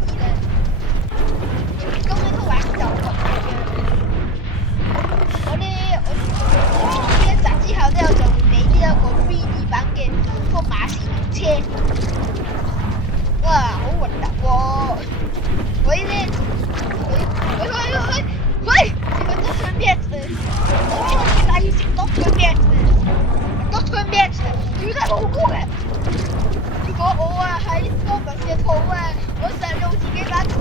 啲咧，咁樣都玩就咁嘅。我呢一集之後都有做你呢一個 3D 版嘅個馬士圖車，哇，好核突喎！喂呢，喂，这个 Doctor Max，我这个最大意識 Doctor Max，Doctor Max，點解好高嘅？如果我啊喺 Thomas 嘅肚啊，我實用自己把雞